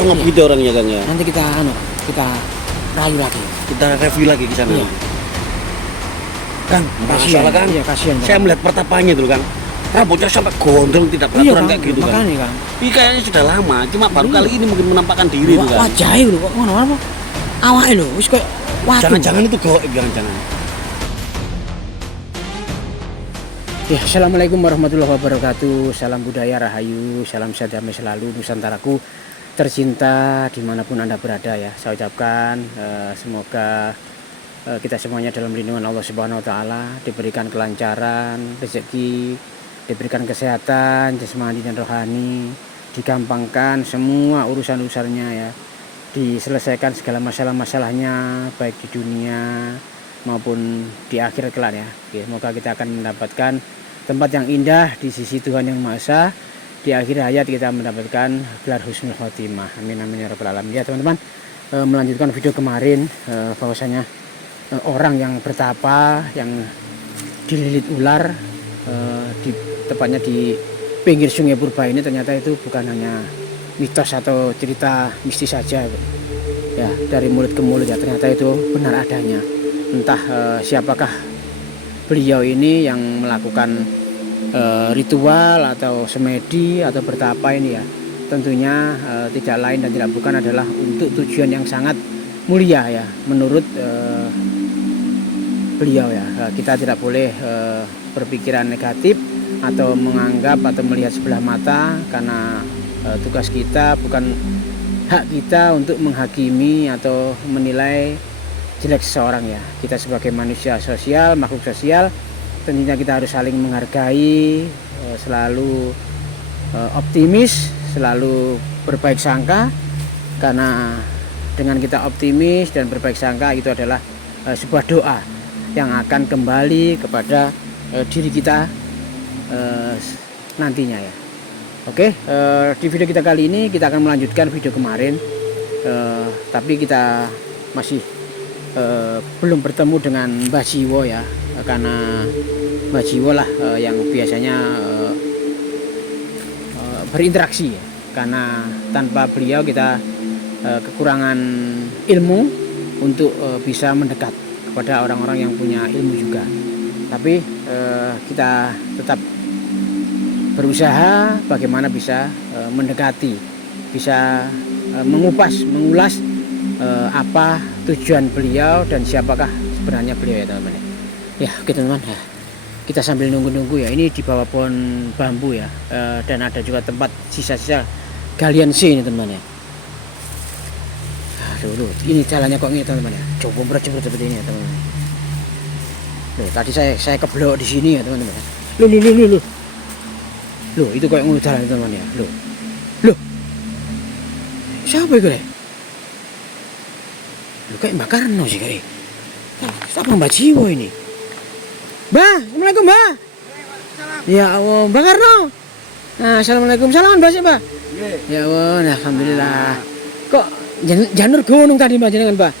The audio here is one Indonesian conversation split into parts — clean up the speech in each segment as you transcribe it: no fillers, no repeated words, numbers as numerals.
tongop gitu orangnya Kang ya. Nanti kita rayu lagi. Kita review lagi di sana. Iya. Kang, masalah Kang. Iya, kasihan. Saya melihat pertapannya dulu Kang. Rambutnya sampai gondrong tidak peraturan kayak gitu kan. Makanya Kang. Ini kayaknya sudah lama, cuma baru kali ini mungkin menampakkan diri itu kan. Wajahnya lho kok ngono apa? Awake lho wis koyo watu. Jangan-jangan itu goib, jangan-jangan. Ya, assalamualaikum warahmatullahi wabarakatuh. Salam budaya rahayu, salam damai selalu Nusantaraku tercinta dimanapun Anda berada ya. Saya ucapkan semoga kita semuanya dalam lindungan Allah Subhanahu Wa Taala, diberikan kelancaran rezeki, diberikan kesehatan jasmani dan rohani, digampangkan semua urusan-urusannya ya, diselesaikan segala masalah-masalahnya baik di dunia maupun di akhirat kelak ya. Oke, semoga kita akan mendapatkan tempat yang indah di sisi Tuhan Yang Maha Esa. Di akhir hayat kita mendapatkan gelar husnul khotimah. Amin amin ya rabbal alamin. Ya teman-teman, melanjutkan video kemarin bahwasanya orang yang bertapa yang dililit ular tepatnya di pinggir Sungai Purba ini, ternyata itu bukan hanya mitos atau cerita mistis saja ya, dari mulut ke mulut ya, ternyata itu benar adanya. Entah siapakah beliau ini yang melakukan ritual atau semedi atau bertapa ini ya, tentunya tidak lain dan tidak bukan adalah untuk tujuan yang sangat mulia ya, menurut beliau ya. Kita tidak boleh berpikiran negatif atau menganggap atau melihat sebelah mata, karena tugas kita bukan hak kita untuk menghakimi atau menilai jelek seseorang ya. Kita sebagai manusia sosial, makhluk sosial, tentunya kita harus saling menghargai, selalu optimis, selalu berbaik sangka, karena dengan kita optimis dan berbaik sangka itu adalah sebuah doa yang akan kembali kepada diri kita nantinya ya. Oke, di video kita kali ini kita akan melanjutkan video kemarin, tapi kita masih belum bertemu dengan Mbah Jiwo ya, karena Mbah Jiwo lah yang biasanya berinteraksi ya, karena tanpa beliau kita kekurangan ilmu untuk bisa mendekat kepada orang-orang yang punya ilmu juga. Tapi kita tetap berusaha bagaimana bisa mendekati, bisa mengulas apa tujuan beliau dan siapakah sebenarnya beliau ya teman-teman. Ya oke teman-teman, kita sambil nunggu-nunggu ya, ini di bawah pohon bambu ya, dan ada juga tempat sisa-sisa galian C ini teman-teman ya. Aduh, ini jalannya kok ini teman-teman ya, coba berjemur seperti ini ya teman-teman. Loh, tadi saya keblok di sini ya teman-teman. Loh, itu kayak ngono jalan teman-teman ya. Loh, siapa itu deh? Loh, kayak Mbak Karno sih kayak. Siapa Mbak Jiwo ini? Mbak, assalamualaikum Mbak. Ya Allah, Mbak Karno. Nah, assalamualaikum, salaman Mbak sih Mbak. Ya Allah, alhamdulillah. Kok janur gunung tadi Mbak jenengan Mbak?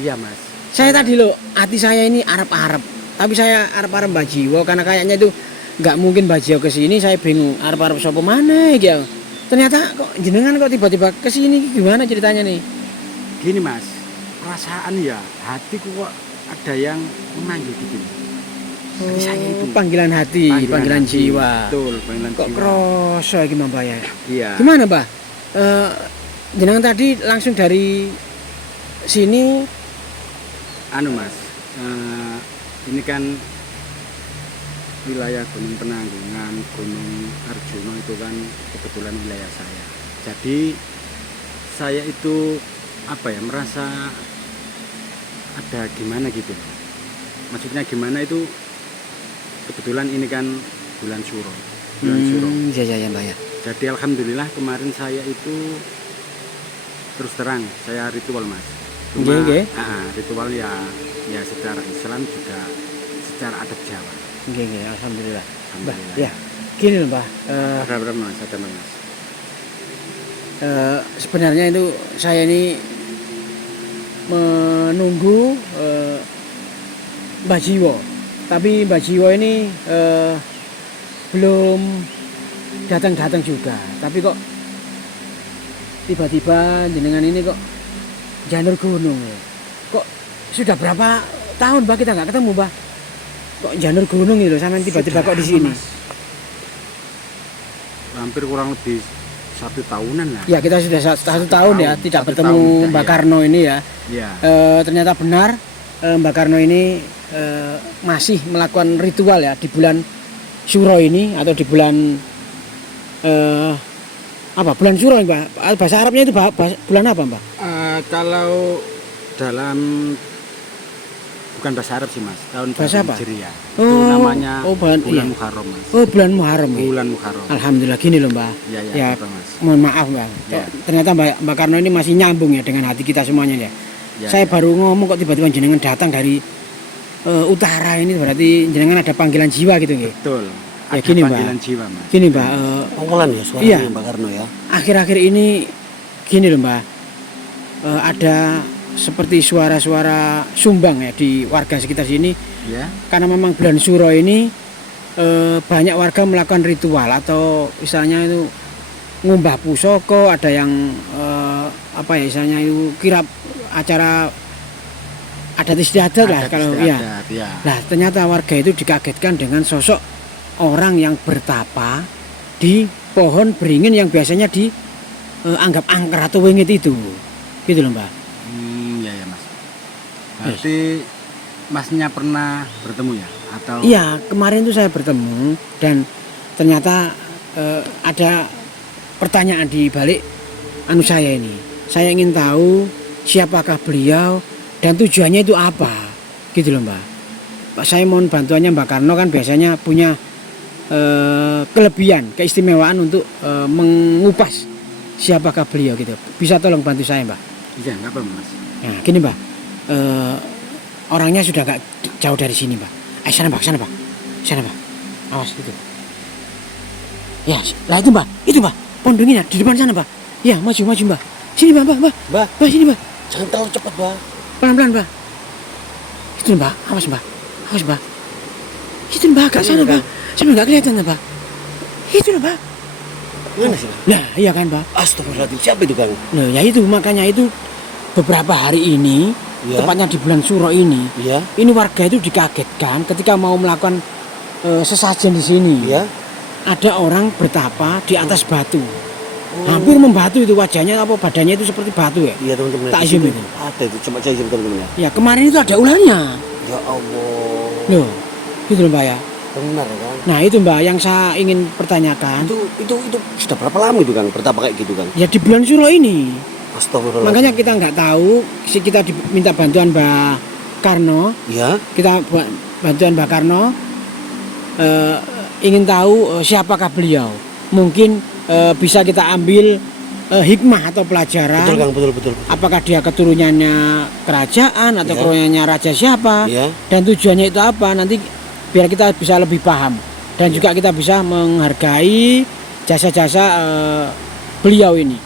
Iya Mas. Saya tadi loh, hati saya ini Arab-Arab. Tapi saya Arab-Arab Mbak Jiwo, karena kayaknya itu nggak mungkin Mbak Jiwo kesini. Saya bingung Arab-Arab siapa mana gitu. Ternyata kok jenengan kok tiba-tiba kesini, gimana ceritanya nih? Gini Mas, perasaan ya, hatiku kok ada yang memanggil gitu. Jadi saya itu panggilan hati, panggilan jiwa. Betul, panggilan kok jiwa. kroso iki Mbak ya? Iya. Gimana Mbak? Jenengan tadi langsung dari sini. Anu Mas, ini kan wilayah Gunung Penanggungan, Gunung Arjuna itu kan kebetulan wilayah saya. Jadi saya itu apa ya, merasa ada gimana gitu. Maksudnya gimana itu, kebetulan ini kan bulan Suro. Iya Mbak ya. Jadi alhamdulillah kemarin saya itu terus terang saya ritual Mas. Cuma ritual ya secara Islam juga secara adat Jawa. Alhamdulillah. Alhamdulillah. Mbak, ya. Gini loh Mbak. Ada Mas, ada Mas. Sebenarnya itu saya ini menunggu Mbak Jiwo, tapi Mbak Jiwo ini belum datang juga. Tapi kok tiba-tiba jenengan ini kok janur gunung ya? Kok sudah berapa tahun Mbah kita nggak ketemu Mbah? Kok janur gunung itu sampai tiba-tiba kok di sini? Hampir kurang lebih 1 tahunan lah. Ya kita sudah satu tahun ya tidak satu bertemu tahun, Mbak ya. Karno ini ya. Ya. Ternyata benar Mbak Karno ini masih melakukan ritual ya di bulan Suro ini atau di bulan apa bulan Suro ini Mbak? Bahasa Arabnya itu bulan apa Mbak? Kalau dalam bukan bahasa Arab sih Mas, tahun Bahasa baru apa? Hijriah. Oh, Itu namanya bulan bulan iya. Muharram Mas. Oh bulan Muharram ya. Bulan Muharram. Alhamdulillah gini loh Mbak. Ya, Ya, betul, Mas. mohon maaf Mbak. Ya. Ternyata Mbak Karno ini masih nyambung ya dengan hati kita semuanya ya. Ya, Saya ya. baru ngomong kok tiba-tiba jenengan datang dari utara ini berarti jenengan ada panggilan jiwa gitu nggih. Betul. Ya, Ada gini, Mbak. panggilan jiwa Mas. Gini Mbak, Pangkalan ya suaranya Iya. Mbak Karno ya. akhir-akhir ini gini loh Mbak. Ada seperti suara-suara sumbang ya di warga sekitar sini Ya. karena memang bulan Suro ini banyak warga melakukan ritual atau misalnya itu ngumbah pusoko, ada yang apa ya misalnya itu kirap acara adat istiadat lah Adat kalau istiadat, ya. Nah, ternyata warga itu dikagetkan dengan sosok orang yang bertapa di pohon beringin yang biasanya dianggap angker atau wengit itu. Gitu loh, Mbak. Ya ya Mas. Berarti Masnya pernah bertemu ya atau Iya, kemarin itu saya bertemu dan ternyata ada pertanyaan di balik anu saya ini. Saya ingin tahu siapakah beliau dan tujuannya itu apa. Gitu loh, Mbak. Pak, saya mohon bantuannya Mbak Karno kan biasanya punya kelebihan, keistimewaan untuk mengupas siapakah beliau gitu. Bisa tolong bantu saya, Mbak? Iya, enggak apa Mas. Nah, gini Mbak, orangnya sudah agak jauh dari sini Mbak. Sana Mbak, sana Mbak, sana Mbak. Awas itu. Ya, lah itu Mbak, pondongnya di depan sana Mbak. Ya, maju Mbak. Sini Mbak, Mbak, sini Mbak. jangan terlalu cepat Mbak. Pelan-pelan Mbak. Itu Mbak, awas Mbak. Itu Mbak, agak sana Mbak. Sampai nggak kelihatan Mbak. Itu loh Mbak. Mana sih? Nah, iya kan Mbak. Astagfirullahaladzim, siapa itu Kang? Nah, ya itu makanya itu beberapa hari ini, Ya. tepatnya di bulan Suro ini, Iya, ini warga itu dikagetkan ketika mau melakukan sesajen di sini. iya. Ada orang bertapa di atas batu. Hampir membatu itu wajahnya apa badannya itu seperti batu ya. Iya teman-teman. Tak Di zoom situ itu. Ada itu, coba saya zoom teman-teman ya. Ya kemarin itu ada ularnya. Ya Allah. Loh, gitu loh Mbak ya. Benar kan? Nah itu Mbak yang saya ingin pertanyakan. Itu sudah berapa lama itu Kang? Bertapa kayak gitu Kang? Ya di bulan Suro ini. Astagfirullahaladzim. Makanya kita nggak tahu. Kita diminta bantuan Mbak Karno. Ya. Kita bantuan Mbak Karno. Ingin tahu siapakah beliau. Mungkin bisa kita ambil hikmah atau pelajaran. Betul Kang, betul. Apakah dia keturunannya kerajaan atau Ya. keturunannya raja siapa Ya. dan tujuannya itu apa, nanti biar kita bisa lebih paham dan juga kita bisa menghargai jasa-jasa beliau ini.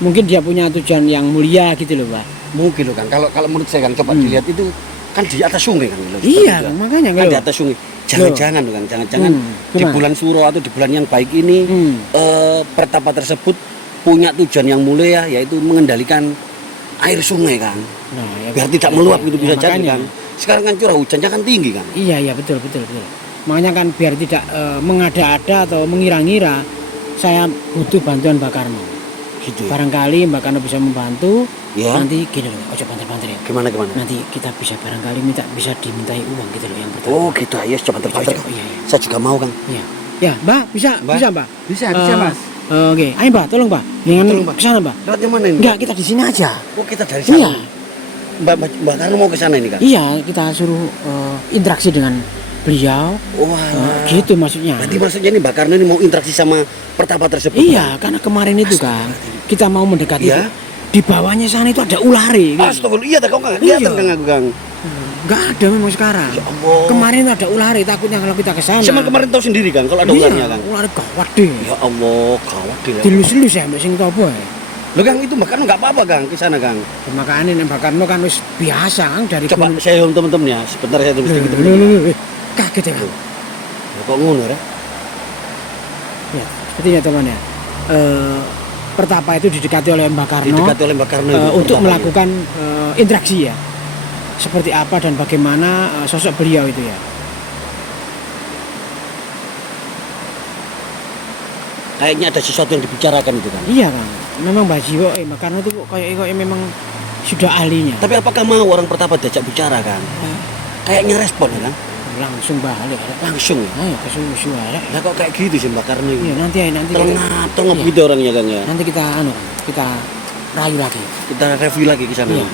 Mungkin dia punya tujuan yang mulia gitu loh Pak. Mungkin loh Kang. Kalau menurut saya Kang, coba dilihat itu kan di atas sungai kan. loh, Iya seperti itu. makanya Kan kalau di atas sungai. Jangan-jangan loh Kang, jangan-jangan di gimana? bulan Suro atau di bulan yang baik ini pertapa tersebut punya tujuan yang mulia, yaitu mengendalikan air sungai Kang. Nah, ya, Biar tidak meluap gitu bisa jadi makanya. Kang. Sekarang kan curah hujannya kan tinggi Kang. Iya betul. Makanya kan biar tidak mengada-ada atau mengira-ngira, saya butuh bantuan Mbak Karno. Gitu ya. Barangkali Mbak Karno bisa membantu. Ya. Nanti gini loh, ojo banter-banter ya. Gimana? Nanti kita bisa barangkali bisa dimintai uang gitu loh yang pertama. Oh gitu, ayo coba Ojo, Kang. iya. Saya juga mau Kang. Iya. Ya, Mbak, bisa Mbak. Mbak. Bisa Eh, Mas. Oke, ayo Mbak, tolong Mbak. Jangan Tolong, Mbak. ke sana Mbak. Lewat yang mana ini? Enggak, kita di sini aja. Oh kita dari sana. Iya. Mbak Karno mau ke sana ini Kang. Iya, kita suruh interaksi dengan beliau. Wah. Gitu maksudnya. Berarti maksudnya ini Mbak Karno ini mau interaksi sama pertapa tersebut. Iya, karena kemarin itu kan kita mau mendekati Iya. itu. Di bawahnya sana itu ada ulare. Gitu. Astagfirullah, iya tak Kang. Iya. Kelihatan Kang aku Kang. Enggak ada memang sekarang. Ya Allah. Kemarin itu ada ulare, takutnya kalau kita ke sana. Sama kemarin tahu sendiri Kang kalau ada ularnya Kang. Ulare gawat deh. Ya Allah, gawat deh. Dilus-lus ya mbak sing topo ya. Loh Kang, itu Mbak Karno nggak apa-apa Kang ke sana Kang. Makanya nih Mbak Karno kan wis biasa kan dari Coba gunung. saya home teman-teman ya. Sebentar saya tulis sedikit. Loh, kaget ya Kang. Ya, kok ngono ya? Ya, sepertinya teman ya. Pertapa itu didekati oleh Mbak Karno, Didekati oleh Mbak Karno itu untuk Pertapanya. melakukan interaksi ya. Seperti apa dan bagaimana sosok beliau itu ya. Kayaknya ada sesuatu yang dibicarakan itu kan. Iya kan. Memang Mbak Jiwo, Mbak Karno itu kok kayak memang sudah ahlinya. Tapi apakah mau orang Pertapa diajak bicara kan? Kayaknya respon ya kan? Langsung balik. Langsung ya. Ayo ke suara. Lah kok kayak gitu sih Mbak Karno Iya, ini? nanti Tengah iya. gitu orangnya kan ya. Nanti kita rayu lagi. Kita review lagi ke sana. Iya.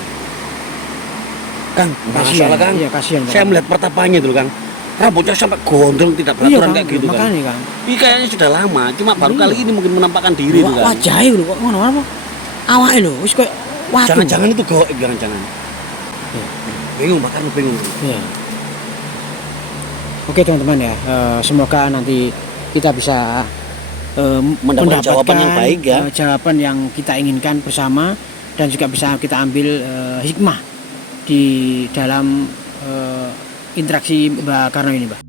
Kang, Kasihan, masalah Kang. iya, kasihan, Saya Kang. melihat Pertapanya dulu Kang. Rambutnya sampai gondrong tidak Iya beraturan kan, kayak gitu kan. makanya kan. Ini kayaknya sudah lama, cuma baru Iya. kali ini mungkin menampakkan diri itu kan. Wajahnya lho kok ngono apa? Awake lho wis koyo watu. Jangan-jangan itu goek, jangan-jangan. Iya. Bingung, Mbak Karno bingung. Iya. Oke teman-teman ya, semoga nanti kita bisa Mendapatkan jawaban yang baik ya. jawaban yang kita inginkan bersama dan juga bisa kita ambil hikmah di dalam interaksi Mbak Karno ini, Mbak.